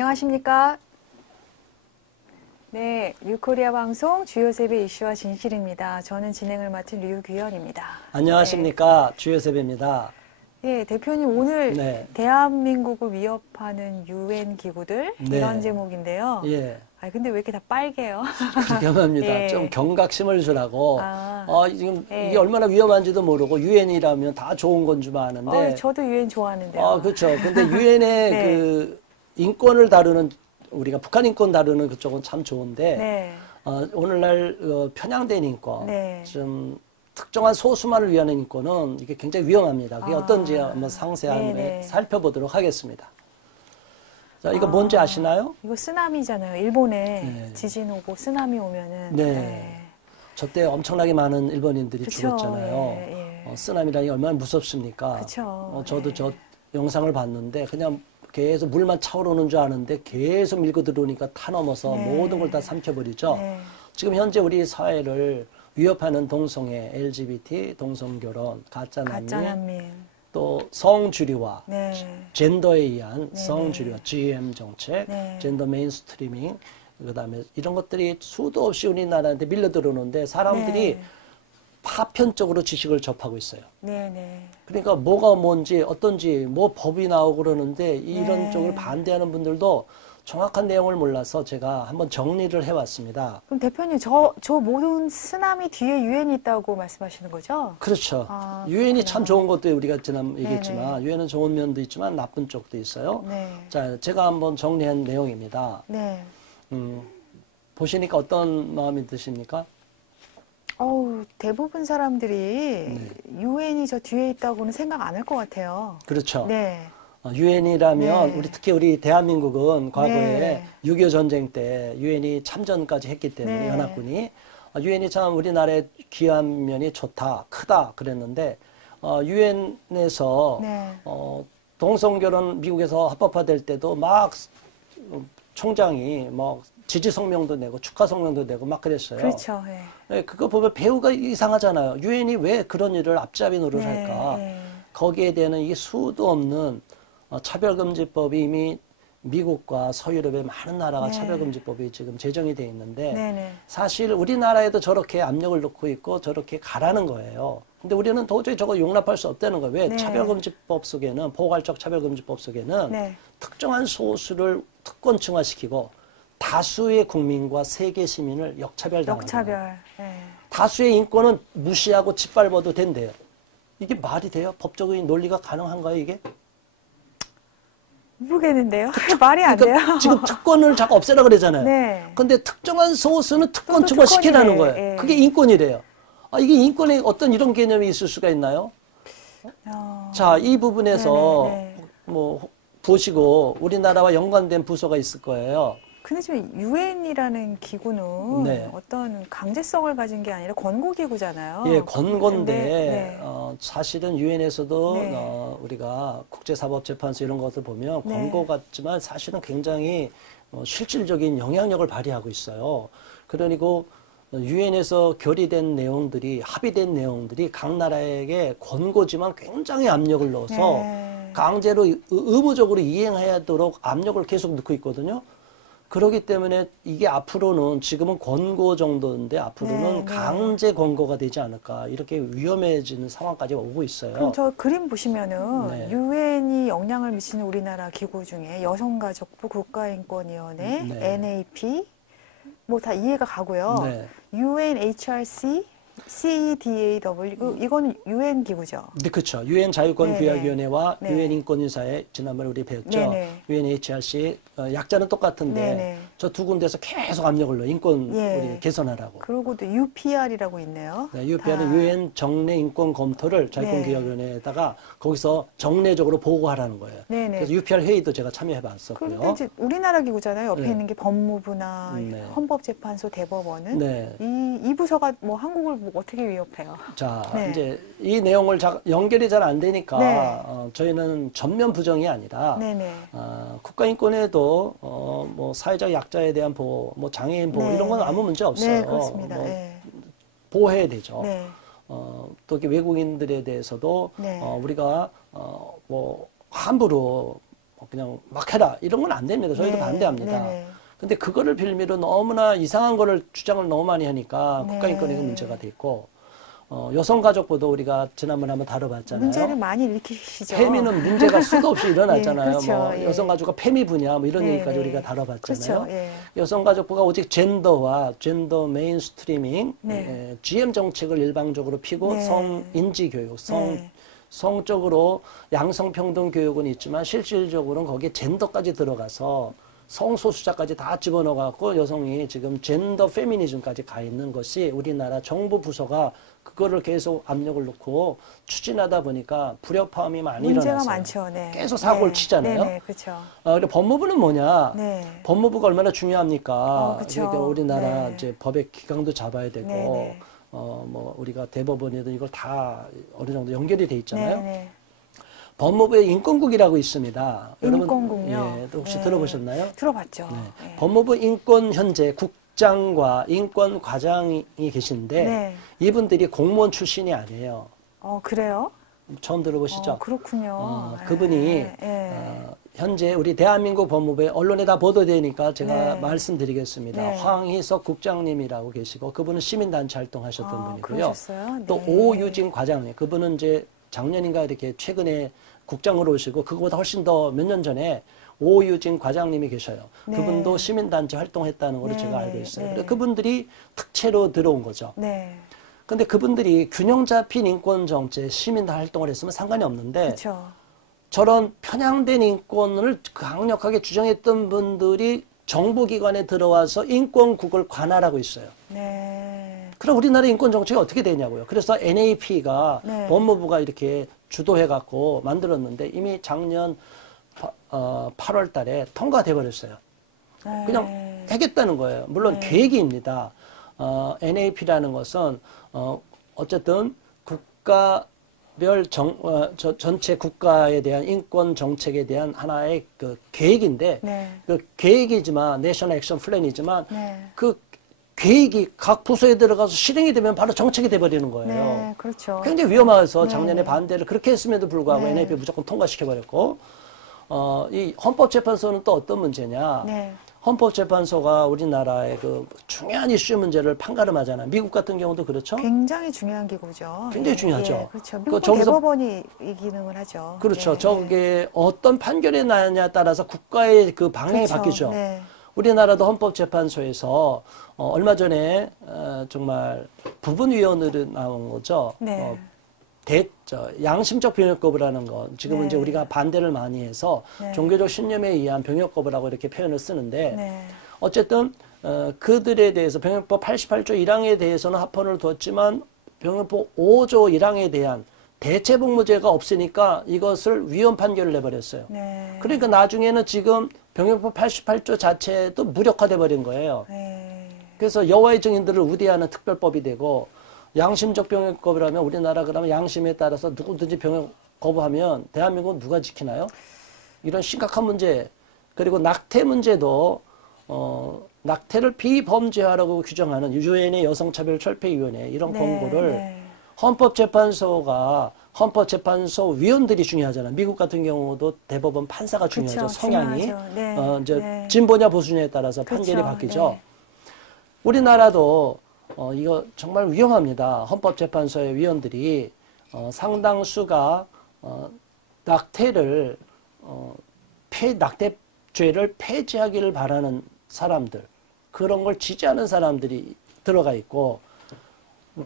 안녕하십니까? 네, 뉴코리아 방송 주요 세배 이슈와 진실입니다. 저는 진행을 맡은 류규현입니다. 안녕하십니까? 주요 세배입니다. 네, 대표님 오늘 네. 대한민국을 위협하는 유엔 기구들 네. 이런 제목인데요. 예. 근데 왜 이렇게 다 빨개요? 그렇게 합니다. 예. 좀 경각심을 주라고. 지금 예. 이게 얼마나 위험한지도 모르고 유엔이라면 다 좋은 건 줄 아는데. 저도 유엔 좋아하는데요. 그렇죠. 근데 유엔의 네. 그 인권을 다루는 우리가 북한 인권 다루는 그쪽은 참 좋은데. 네. 오늘날 편향된 인권, 네. 좀 특정한 소수만을 위한 인권은 이게 굉장히 위험합니다. 그게 어떤지 한번 상세하게 네네. 살펴보도록 하겠습니다. 자, 이거 뭔지 아시나요? 이거 쓰나미잖아요. 일본에 네. 지진 오고 쓰나미 오면은. 네. 저때 엄청나게 많은 일본인들이 그쵸, 죽었잖아요. 예. 쓰나미라는 게 얼마나 무섭습니까? 그쵸. 저도 예. 저 영상을 봤는데 그냥 계속 물만 차오르는 줄 아는데 계속 밀고 들어오니까 타 넘어서 네. 모든 걸 다 삼켜버리죠. 네. 지금 현재 우리 사회를 위협하는 동성애, LGBT, 동성결혼, 가짜난민, 또 성주류화, 네. 젠더에 의한 네. 성주류화, GM 정책, 네. 젠더 메인스트리밍, 그다음에 이런 것들이 수도 없이 우리나라한테 밀려 들어오는데 사람들이 네. 파편적으로 지식을 접하고 있어요. 네. 그러니까 뭐가 뭔지 어떤지 뭐 법이 나오고 그러는데 이런 네. 쪽을 반대하는 분들도 정확한 내용을 몰라서 제가 한번 정리를 해왔습니다. 그럼 대표님 저 모든 쓰나미 뒤에 유엔이 있다고 말씀하시는 거죠? 그렇죠. 유엔이 그렇구나. 참 좋은 것도 우리가 지난 네네. 얘기했지만 유엔은 좋은 면도 있지만 나쁜 쪽도 있어요. 네. 자, 제가 한번 정리한 내용입니다. 네. 보시니까 어떤 마음이 드십니까? 대부분 사람들이 네. 유엔이 저 뒤에 있다고는 생각 안 할 것 같아요. 그렇죠. 네. 유엔이라면 네. 특히 우리 대한민국은 과거에 네. 6.25 전쟁 때 유엔이 참전까지 했기 때문에 네. 연합군이 유엔이 참 우리나라의 귀한 면이 좋다, 크다 그랬는데 유엔에서 네. 동성결혼 미국에서 합법화될 때도 막 총장이 막 지지 성명도 내고 축하 성명도 내고 막 그랬어요. 그렇죠. 네, 그거 보면 배우가 이상하잖아요. 유엔이 왜 그런 일을 앞잡이 노릇 네. 할까? 네. 거기에 대한 이게 수도 없는 차별금지법이 이미 미국과 서유럽의 많은 나라가 네. 차별금지법이 지금 제정이 돼 있는데 네네. 사실 우리나라에도 저렇게 압력을 넣고 있고 저렇게 가라는 거예요. 근데 우리는 도저히 저거 용납할 수 없다는 거예요. 왜? 네. 차별금지법 속에는 포괄적 차별금지법 속에는 네. 특정한 소수를 특권층화시키고 다수의 국민과 세계 시민을 역차별당하는 거예요. 역차별. 네. 다수의 인권은 무시하고 짓밟아도 된대요. 이게 말이 돼요? 법적인 논리가 가능한가요, 이게? 모르겠는데요. 말이 안 돼요. 지금 특권을 자꾸 없애라 그러잖아요. 네. 근데 특정한 소수는 특권 또 증화시키라는 특권이래. 거예요. 예. 그게 인권이래요. 이게 인권에 어떤 이런 개념이 있을 수가 있나요? 자, 이 부분에서 네네. 뭐 보시고 우리나라와 연관된 부서가 있을 거예요. 근데 지금 유엔이라는 기구는 네. 어떤 강제성을 가진 게 아니라 권고기구잖아요. 예, 권고인데 네. 사실은 유엔에서도 네. 우리가 국제사법재판소 이런 것을 보면 네. 권고 같지만 사실은 굉장히 실질적인 영향력을 발휘하고 있어요. 그리고 유엔에서 결의된 내용들이 합의된 내용들이 각 나라에게 권고지만 굉장히 압력을 넣어서 네. 강제로 의무적으로 이행하도록 압력을 계속 넣고 있거든요. 그렇기 때문에 이게 앞으로는 지금은 권고 정도인데 앞으로는 네. 강제 권고가 되지 않을까 이렇게 위험해지는 상황까지 오고 있어요. 그럼 저 그림 보시면은 네. 유엔이 영향을 미치는 우리나라 기구 중에 여성가족부 국가인권위원회, 네. NAP 뭐 다 이해가 가고요. 네. UNHRC, CEDAW 이거는 유엔 기구죠. 네, 그렇죠. 유엔 자유권규약위원회와 네. 유엔 인권위사회 지난번에 우리 배웠죠. 네네. UNHRC 약자는 똑같은데 네네. 저 두 군데서 계속 압력을 넣어 인권 예. 우리 개선하라고. 그리고 또 UPR이라고 있네요. 네, UPR은 다. 유엔 정례 인권 검토를 자유권규약위원회에다가 거기서 정례적으로 보고하라는 거예요. 네네. 그래서 UPR 회의도 제가 참여해봤었고요. 그런데 이제 우리나라 기구잖아요. 옆에 네. 있는 게 법무부나 네. 헌법재판소, 대법원은 네. 이 부서가 뭐 한국을 뭐 어떻게 위협해요? 자, 네. 이제 이 내용을 연결이 잘 안 되니까 네. 저희는 전면 부정이 아니라 네네. 국가인권에도 뭐 사회적 약자에 대한 보호, 뭐 장애인 보호 네. 이런 건 아무 문제 없어요. 네, 그렇습니다. 뭐 네. 보호해야 되죠. 네. 또 이렇게 외국인들에 대해서도 네. 우리가 뭐 함부로 그냥 막 해라 이런 건 안 됩니다. 저희도 네. 반대합니다. 네네. 근데 그거를 빌미로 너무나 이상한 거를 주장을 너무 많이 하니까 네. 국가인권이 문제가 돼 있고 여성가족부도 우리가 지난번에 한번 다뤄봤잖아요. 문제를 많이 일으키시죠. 페미는 문제가 수도 없이 일어났잖아요. 예, 그렇죠. 뭐 예. 여성가족과 페미부냐 뭐 이런 네, 얘기까지 네. 우리가 다뤄봤잖아요. 그렇죠. 예. 여성가족부가 오직 젠더와 젠더 메인스트리밍, 네. GM 정책을 일방적으로 피고 네. 성인지 교육, 네. 성적으로 양성평등 교육은 있지만 실질적으로는 거기에 젠더까지 들어가서 성소수자까지 다 집어넣어갖고 여성이 지금 젠더 페미니즘까지 가 있는 것이 우리나라 정부 부서가 그거를 계속 압력을 넣고 추진하다 보니까 불협화음이 많이 문제가 일어났어요. 많죠. 네. 계속 사고를 치잖아요. 네, 그렇죠. 그리고 법무부는 뭐냐? 네. 법무부가 얼마나 중요합니까? 그쵸. 그러니까 우리나라 네. 이제 법의 기강도 잡아야 되고, 네, 네. 뭐 우리가 대법원이든 이걸 다 어느 정도 연결이 돼 있잖아요. 네, 네. 법무부에 인권국이라고 있습니다. 인권국요? 여러분, 예, 혹시 네. 들어보셨나요? 들어봤죠. 네. 네. 법무부 인권 현재 국장과 인권과장이 계신데 네. 이분들이 공무원 출신이 아니에요. 그래요? 처음 들어보시죠? 그렇군요. 그분이 네. 현재 우리 대한민국 법무부에 언론에 다 보도되니까 제가 네. 말씀드리겠습니다. 네. 황희석 국장님이라고 계시고 그분은 시민단체 활동하셨던 분이고요. 그러셨어요? 네. 또 오유진 과장님, 그분은 이제 작년인가 이렇게 최근에 국장으로 오시고 그거보다 훨씬 더 몇 년 전에 오유진 과장님이 계셔요. 네. 그분도 시민단체 활동했다는 걸로 네. 제가 알고 있어요. 네. 근데 그분들이 특채로 들어온 거죠. 네. 근데 그분들이 균형 잡힌 인권 정책, 시민 활동을 했으면 상관이 없는데 그렇죠. 저런 편향된 인권을 강력하게 주장했던 분들이 정부기관에 들어와서 인권국을 관할하고 있어요. 네. 그럼 우리나라 인권 정책이 어떻게 되냐고요. 그래서 NAP가 네. 법무부가 이렇게 주도해갖고 만들었는데 이미 작년 8월 달에 통과돼 버렸어요. 네. 그냥 하겠다는 거예요. 물론 네. 계획입니다. NAP라는 것은 어쨌든 국가별 전체 국가에 대한 인권 정책에 대한 하나의 그 계획인데 네. 그 계획이지만 내셔널 액션 플랜이지만 네. 그 계획이 각 부서에 들어가서 실행이 되면 바로 정책이 돼버리는 거예요. 네. 그렇죠. 굉장히 위험해서 네. 작년에 반대를 그렇게 했음에도 불구하고 네. NAP 무조건 통과시켜버렸고 이 헌법재판소는 또 어떤 문제냐? 네. 헌법재판소가 우리나라의 그 중요한 이슈 문제를 판가름하잖아요. 미국 같은 경우도 그렇죠. 굉장히 중요한 기구죠. 굉장히 예, 중요하죠. 예, 그렇죠. 그 미국은 저기서- 대법원이 이 기능을 하죠. 그렇죠. 예, 저게 어떤 판결이 나냐에 따라서 국가의 그 방향이 그렇죠. 바뀌죠. 네. 우리나라도 헌법재판소에서 얼마 전에 정말 부분위원으로 나온 거죠. 네. 양심적 병역 거부라는 건 지금은 네. 이제 우리가 반대를 많이 해서 네. 종교적 신념에 의한 병역 거부라고 이렇게 표현을 쓰는데 네. 어쨌든 그들에 대해서 병역법 88조 1항에 대해서는 합헌을 뒀지만 병역법 5조 1항에 대한 대체복무제가 없으니까 이것을 위헌 판결을 내버렸어요. 네. 그러니까 나중에는 지금 병역법 88조 자체도 무력화돼 버린 거예요. 네. 그래서 여호와의 증인들을 우대하는 특별법이 되고 양심적 병역 거부라면 우리나라 그러면 양심에 따라서 누구든지 병역 거부하면 대한민국은 누가 지키나요? 이런 심각한 문제. 그리고 낙태 문제도 낙태를 비범죄화라고 규정하는 유엔의 여성차별철폐위원회 이런 네. 권고를 네. 헌법재판소 위원들이 중요하잖아요. 미국 같은 경우도 대법원 판사가 중요하죠. 그쵸, 성향이 중요하죠. 네. 이제 네. 진보냐 보수냐에 따라서 그쵸, 판결이 바뀌죠. 네. 우리나라도 이거 정말 위험합니다. 헌법재판소의 위원들이 상당수가 낙태를 낙태죄를 폐지하기를 바라는 사람들 그런 걸 지지하는 사람들이 들어가 있고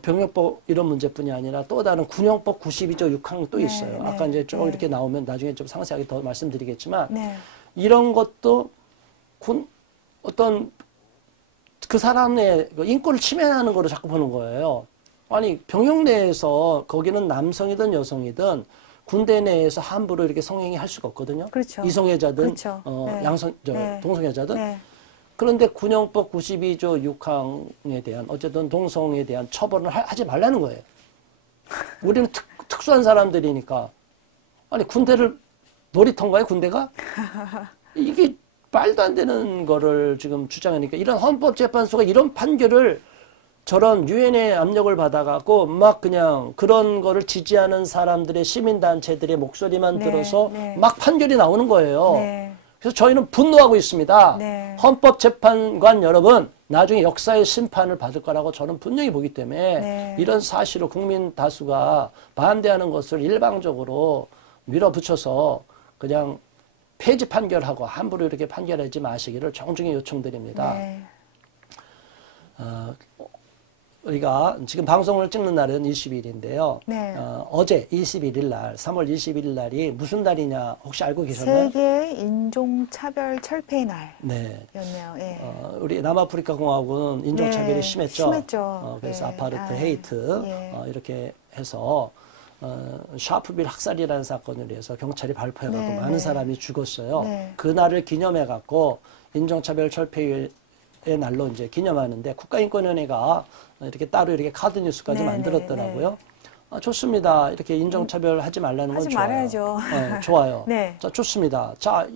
병역법 이런 문제뿐이 아니라 또 다른 군형법 92조 6항 또 네, 있어요. 네, 아까 이제 쭉 네. 이렇게 나오면 나중에 좀 상세하게 더 말씀드리겠지만 네. 이런 것도 어떤 그 사람의 인권을 침해하는 거로 자꾸 보는 거예요. 아니 병역 내에서 거기는 남성이든 여성이든 군대 내에서 함부로 이렇게 성행위 할 수가 없거든요. 그렇죠. 이성애자든 그렇죠. 네. 네. 동성애자든. 네. 그런데 군형법 92조 6항에 대한 어쨌든 동성에 대한 처벌을 하지 말라는 거예요. 우리는 특수한 사람들이니까. 아니 군대를 놀이터인가요 군대가? 이게 말도 안 되는 거를 지금 주장하니까 이런 헌법재판소가 이런 판결을 저런 유엔의 압력을 받아갖고 막 그냥 그런 거를 지지하는 사람들의 시민단체들의 목소리만 네, 들어서 네. 막 판결이 나오는 거예요. 네. 그래서 저희는 분노하고 있습니다. 네. 헌법재판관 여러분, 나중에 역사의 심판을 받을 거라고 저는 분명히 보기 때문에 네. 이런 사실을 국민 다수가 반대하는 것을 일방적으로 밀어붙여서 그냥 폐지 판결하고 함부로 이렇게 판결하지 마시기를 정중히 요청드립니다. 네. 우리가 지금 방송을 찍는 날은 20일인데요. 네. 어제 21일 날, 3월 21일 날이 무슨 날이냐 혹시 알고 계셨나요? 세계 인종차별 철폐의 네. 날이었네요. 예. 우리 남아프리카 공화국은 인종차별이 네, 심했죠. 심했죠. 그래서 예. 아파르트 아, 헤이트 예. 이렇게 해서 샤프빌 학살이라는 사건을 위해서 경찰이 발포해갖고 네, 많은 네. 사람이 죽었어요. 네. 그날을 기념해갖고 인종차별 철폐의 날로 이제 기념하는데 국가인권위원회가 이렇게 따로 이렇게 카드 뉴스까지 네, 만들었더라고요. 좋습니다. 이렇게 인종차별 하지 말라는 건 하지 좋아요. 말아야죠. 네, 좋아요. 네. 자, 좋습니다. 자,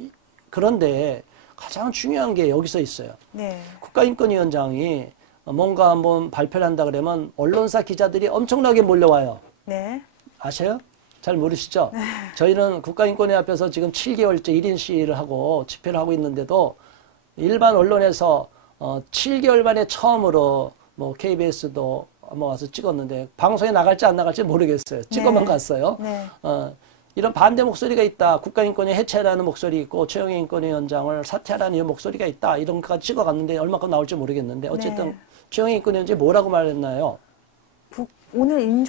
그런데 가장 중요한 게 여기서 있어요. 네. 국가인권위원장이 뭔가 한번 발표를 한다 그러면 언론사 기자들이 엄청나게 몰려와요. 네. 아세요? 잘 모르시죠? 저희는 국가인권위 앞에서 지금 7개월째 1인 시위를 하고 집회를 하고 있는데도 일반 언론에서 7개월 만에 처음으로 뭐 KBS도 뭐 와서 찍었는데 방송에 나갈지 안 나갈지 모르겠어요. 찍어만 갔어요. 네. 이런 반대 목소리가 있다. 국가인권위 해체하라는 목소리 있고 최영희 인권위원장을 사퇴하라는 이 목소리가 있다. 이런 것까지 찍어갔는데 얼마큼 나올지 모르겠는데 어쨌든 네. 최영희 인권위원장이 뭐라고 말했나요? 오늘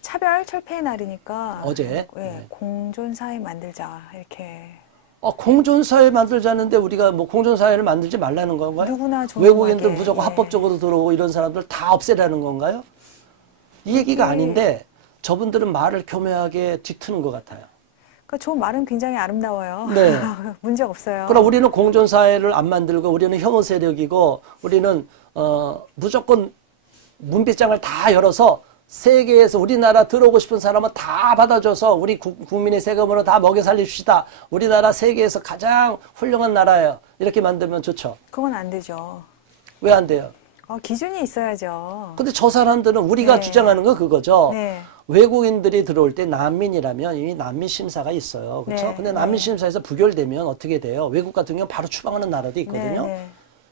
차별 철폐의 날이니까 어제. 예, 네. 공존사회 만들자 이렇게 공존사회 만들자는데 우리가 뭐 공존사회를 만들지 말라는 건가요? 누구나 존중하게. 외국인들 무조건 예. 합법적으로 들어오고 이런 사람들 다 없애라는 건가요? 이 얘기가 아닌데 저분들은 말을 교묘하게 뒤트는 것 같아요. 그러니까 좋은 말은 굉장히 아름다워요. 네. 문제 없어요. 그럼 우리는 공존사회를 안 만들고 우리는 혐오 세력이고 우리는 무조건 문빗장을 다 열어서 세계에서 우리나라 들어오고 싶은 사람은 다 받아줘서 우리 국민의 세금으로 다 먹여 살립시다. 우리나라 세계에서 가장 훌륭한 나라예요. 이렇게 만들면 좋죠. 그건 안 되죠. 왜 안 돼요? 기준이 있어야죠. 근데 저 사람들은 우리가 네. 주장하는 건 그거죠. 네. 외국인들이 들어올 때 난민이라면 이미 난민 심사가 있어요. 그렇죠? 네, 근데 난민 심사에서 부결되면 어떻게 돼요? 외국 같은 경우는 바로 추방하는 나라도 있거든요. 네.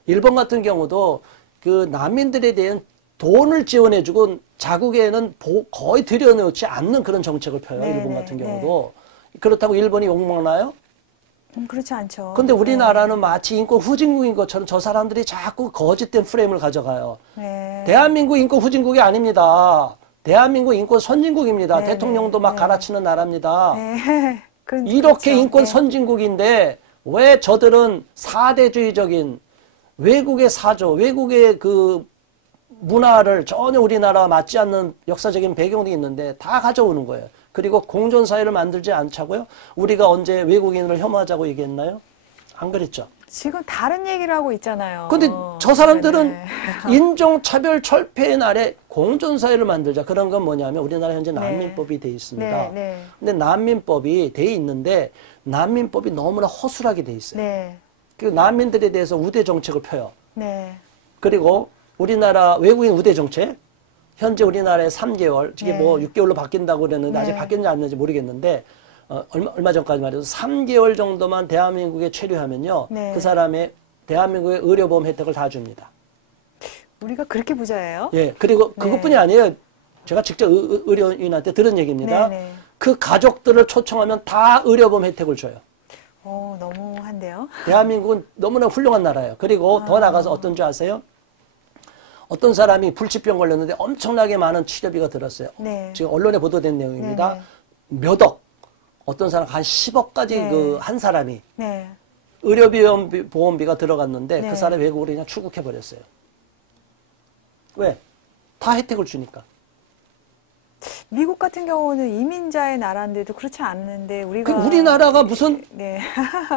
일본 같은 경우도 그 난민들에 대한 돈을 지원해주고 자국에는 거의 들여놓지 않는 그런 정책을 펴요. 네, 일본 네, 같은 경우도. 그렇다고 일본이 욕먹나요? 그렇지 않죠. 근데 우리나라는 마치 인권 후진국인 것처럼 저 사람들이 자꾸 거짓된 프레임을 가져가요. 네. 대한민국 인권 후진국이 아닙니다. 대한민국 인권 선진국입니다. 네, 대통령도 네, 막 네. 갈아치는 나라입니다. 네. 이렇게 그렇죠. 인권 네. 선진국인데 왜 저들은 사대주의적인 외국의 사조, 외국의 그 문화를 전혀 우리나라와 맞지 않는 역사적인 배경이 있는데 다 가져오는 거예요. 그리고 공존사회를 만들지 않자고요? 우리가 언제 외국인을 혐오하자고 얘기했나요? 안 그랬죠? 지금 다른 얘기를 하고 있잖아요. 근데 저 사람들은 네. 인종차별 철폐의 날에 공존사회를 만들자. 그런 건 뭐냐면 우리나라 현재 난민법이 돼 있습니다. 네, 네. 근데 난민법이 돼 있는데 난민법이 너무나 허술하게 돼 있어요. 네. 그 난민들에 대해서 우대 정책을 펴요. 네. 그리고 우리나라 외국인 우대 정책 현재 우리나라에 3개월, 이게 네. 뭐 6개월로 바뀐다고 그랬는데 아직 네. 바뀌었는지 안 했는지 모르겠는데 얼마 전까지 말해서 3개월 정도만 대한민국에 체류하면요. 네. 그 사람의 대한민국의 의료보험 혜택을 다 줍니다. 우리가 그렇게 부자예요? 예. 그리고 네. 그것뿐이 아니에요. 제가 직접 의료인한테 들은 얘기입니다. 네, 네. 그 가족들을 초청하면 다 의료보험 혜택을 줘요. 너무한데요? 대한민국은 너무나 훌륭한 나라예요. 그리고 더 나가서 어떤 줄 아세요? 어떤 사람이 불치병 걸렸는데 엄청나게 많은 치료비가 들었어요. 네. 지금 언론에 보도된 내용입니다. 네, 몇 억, 어떤 사람 한 10억까지 네. 그 한 사람이 네. 의료보험비가 들어갔는데 네. 그 사람이 외국으로 그냥 출국해버렸어요. 왜? 다 혜택을 주니까. 미국 같은 경우는 이민자의 나라인데도 그렇지 않는데 우리가 우리나라가 무슨 네.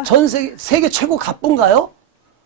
전 세계 최고 갑부인가요?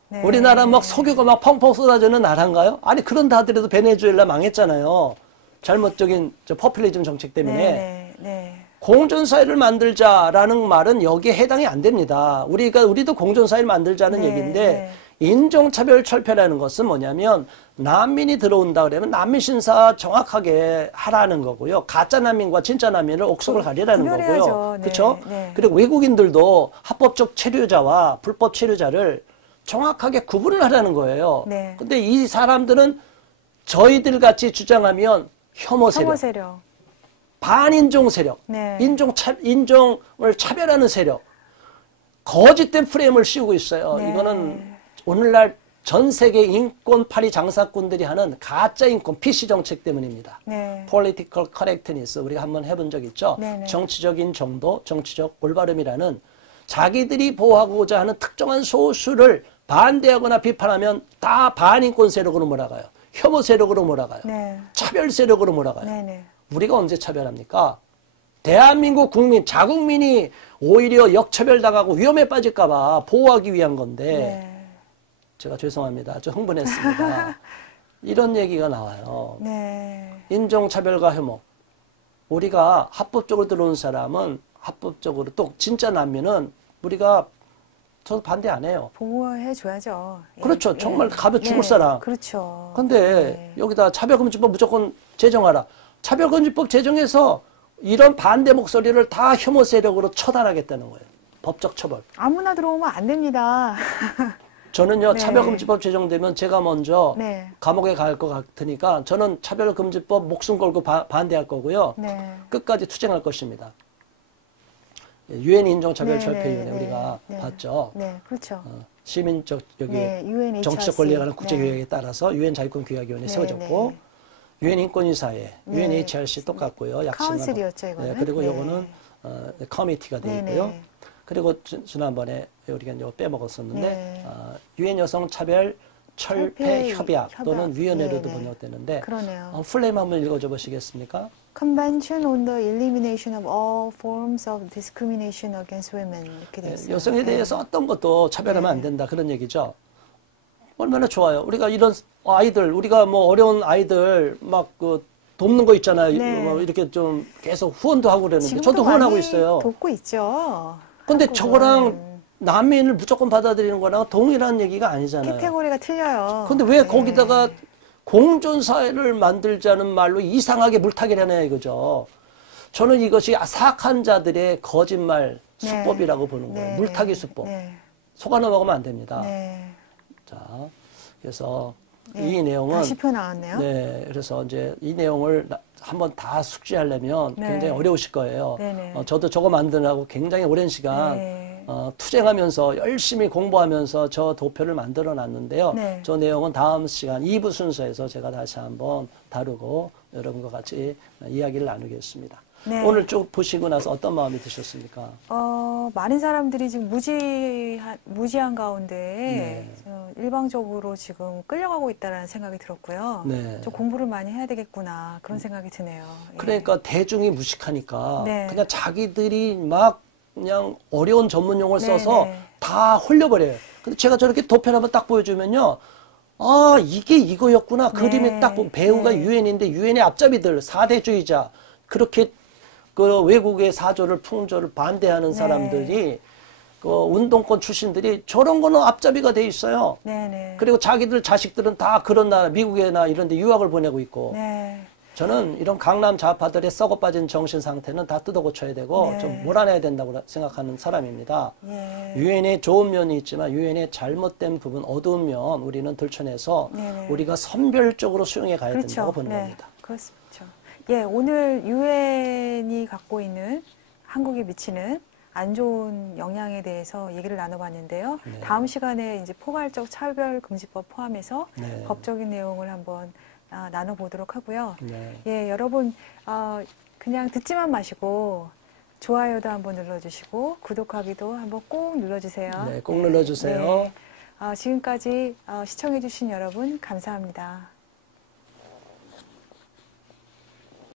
네. 우리나라 막 석유가 막 펑펑 쏟아지는 나라인가요? 아니 그런다 하더라도 베네수엘라 망했잖아요. 잘못적인 포퓰리즘 정책 때문에. 네, 네. 공존사회를 만들자라는 말은 여기에 해당이 안 됩니다. 우리도 공존사회를 만들자는 네, 얘기인데 네. 인종차별 철폐라는 것은 뭐냐면 난민이 들어온다 그러면 난민 심사 정확하게 하라는 거고요. 가짜 난민과 진짜 난민을 옥석을 가리라는 구별해야죠. 거고요. 네, 그렇죠? 네. 그리고 외국인들도 합법적 체류자와 불법 체류자를 정확하게 구분을 하라는 거예요. 네. 근데 이 사람들은 저희들 같이 주장하면 혐오 세력, 혐오 세력. 반인종 세력, 네. 인종을 차별하는 세력, 거짓된 프레임을 씌우고 있어요. 네. 이거는 오늘날 전 세계 인권 파리 장사꾼들이 하는 가짜 인권 PC 정책 때문입니다. 네. Political correctness 우리가 한번 해본 적 있죠. 네네. 정치적인 정도, 정치적 올바름이라는 자기들이 보호하고자 하는 특정한 소수를 반대하거나 비판하면 다 반인권 세력으로 몰아가요. 혐오 세력으로 몰아가요. 네. 차별 세력으로 몰아가요. 네네. 우리가 언제 차별합니까? 대한민국 국민, 자국민이 오히려 역차별당하고 위험에 빠질까봐 보호하기 위한 건데 네. 제가 죄송합니다. 좀 흥분했습니다. 이런 얘기가 나와요. 네. 인종차별과 혐오. 우리가 합법적으로 들어온 사람은 합법적으로 또 진짜 난민은 우리가 저도 반대 안 해요. 보호해 줘야죠. 그렇죠. 예. 정말 가면 죽을 네. 사람. 그렇죠. 근데 네. 여기다 차별금지법 무조건 제정하라. 차별금지법 제정해서 이런 반대 목소리를 다 혐오 세력으로 처단하겠다는 거예요. 법적 처벌. 아무나 들어오면 안 됩니다. 저는요, 네. 차별금지법 제정되면 제가 먼저 네. 감옥에 갈 것 같으니까 저는 차별금지법 목숨 걸고 반대할 거고요. 네. 끝까지 투쟁할 것입니다. 유엔 인종차별철폐위원회 네, 네, 우리가 네. 봤죠. 네, 그렇죠. 시민적 여기 네, UNHRC. 정치적 권리에 관한 네. 국제계획에 따라서 유엔 자유권규약위원회 네, 세워졌고 유엔 인권이사회, 네. UNHRC 똑같고요. 카운슬이었죠, 이거는. 그리고 네. 요거는 커미티가 되어 네, 있고요. 네. 그리고 지난번에 우리가 이거 빼먹었었는데 네. 유엔 여성차별 철폐 협약 또는 위원회로도 네, 네. 번역되는데 그러네요. 플레임 한번 읽어줘 보시겠습니까? Convention on the Elimination of All Forms of Discrimination Against Women 이렇게 돼 있어요. 여성에 대해서 어떤 것도 차별하면 안 된다 그런 얘기죠. 얼마나 좋아요. 우리가 이런 아이들, 우리가 뭐 어려운 아이들 막 그 돕는 거 있잖아요. 네. 뭐 이렇게 좀 계속 후원도 하고 그러는데 지금도 저도 후원하고 많이 있어요. 돕고 있죠. 근데 한국은. 저거랑 난민을 무조건 받아들이는 거랑 동일한 얘기가 아니잖아요. 카테고리가 틀려요. 근데 왜 네. 거기다가 공존사회를 만들자는 말로 이상하게 물타기를 하냐 이거죠. 저는 이것이 사악한 자들의 거짓말 네. 수법이라고 보는 거예요. 네, 물타기 네, 수법. 네. 속아 넘어가면 안 됩니다. 네. 자, 그래서 네. 이 내용은 다시 표 나왔네요. 네, 그래서 이제 이 내용을 한번 다 숙지하려면 네. 굉장히 어려우실 거예요. 네네. 저도 저거 만드느라고 굉장히 오랜 시간 네. 투쟁하면서 열심히 공부하면서 저 도표를 만들어 놨는데요. 네. 저 내용은 다음 시간 2부 순서에서 제가 다시 한번 다루고 여러분과 같이 이야기를 나누겠습니다. 네. 오늘 쭉 보시고 나서 어떤 마음이 드셨습니까? 많은 사람들이 지금 무지한 가운데 네. 일방적으로 지금 끌려가고 있다는 생각이 들었고요. 네. 좀 공부를 많이 해야 되겠구나 그런 생각이 드네요. 예. 그러니까 대중이 무식하니까 네. 그냥 자기들이 막 그냥 어려운 전문 용어를 네, 써서 네. 다 홀려버려요. 근데 제가 저렇게 도표를 한번 딱 보여주면요. 아, 이게 이거였구나. 네. 그림이 딱 보면 배우가 네. 유엔인데 유엔의 앞잡이들, 사대주의자, 그렇게 그 외국의 사조를 풍조를 반대하는 네. 사람들이 그 운동권 출신들이 저런 거는 앞잡이가 돼 있어요. 네네. 그리고 자기들 자식들은 다 그런 나라, 미국이나 이런 데 유학을 보내고 있고. 네. 저는 이런 강남 좌파들의 썩어 빠진 정신 상태는 다 뜯어 고쳐야 되고 네. 좀 몰아내야 된다고 생각하는 사람입니다. 예. 유엔의 좋은 면이 있지만 유엔의 잘못된 부분, 어두운 면 우리는 들춰내서 네네. 우리가 선별적으로 수용해 가야 그렇죠. 된다고 보는 네. 겁니다. 그렇죠. 예, 오늘 유엔이 갖고 있는 한국에 미치는 안 좋은 영향에 대해서 얘기를 나눠봤는데요. 네. 다음 시간에 이제 포괄적 차별금지법 포함해서 네. 법적인 내용을 한번 나눠보도록 하고요. 네. 예, 여러분 그냥 듣지만 마시고 좋아요도 한번 눌러주시고 구독하기도 한번 꼭 눌러주세요. 네, 꼭 눌러주세요. 네. 지금까지 시청해주신 여러분 감사합니다.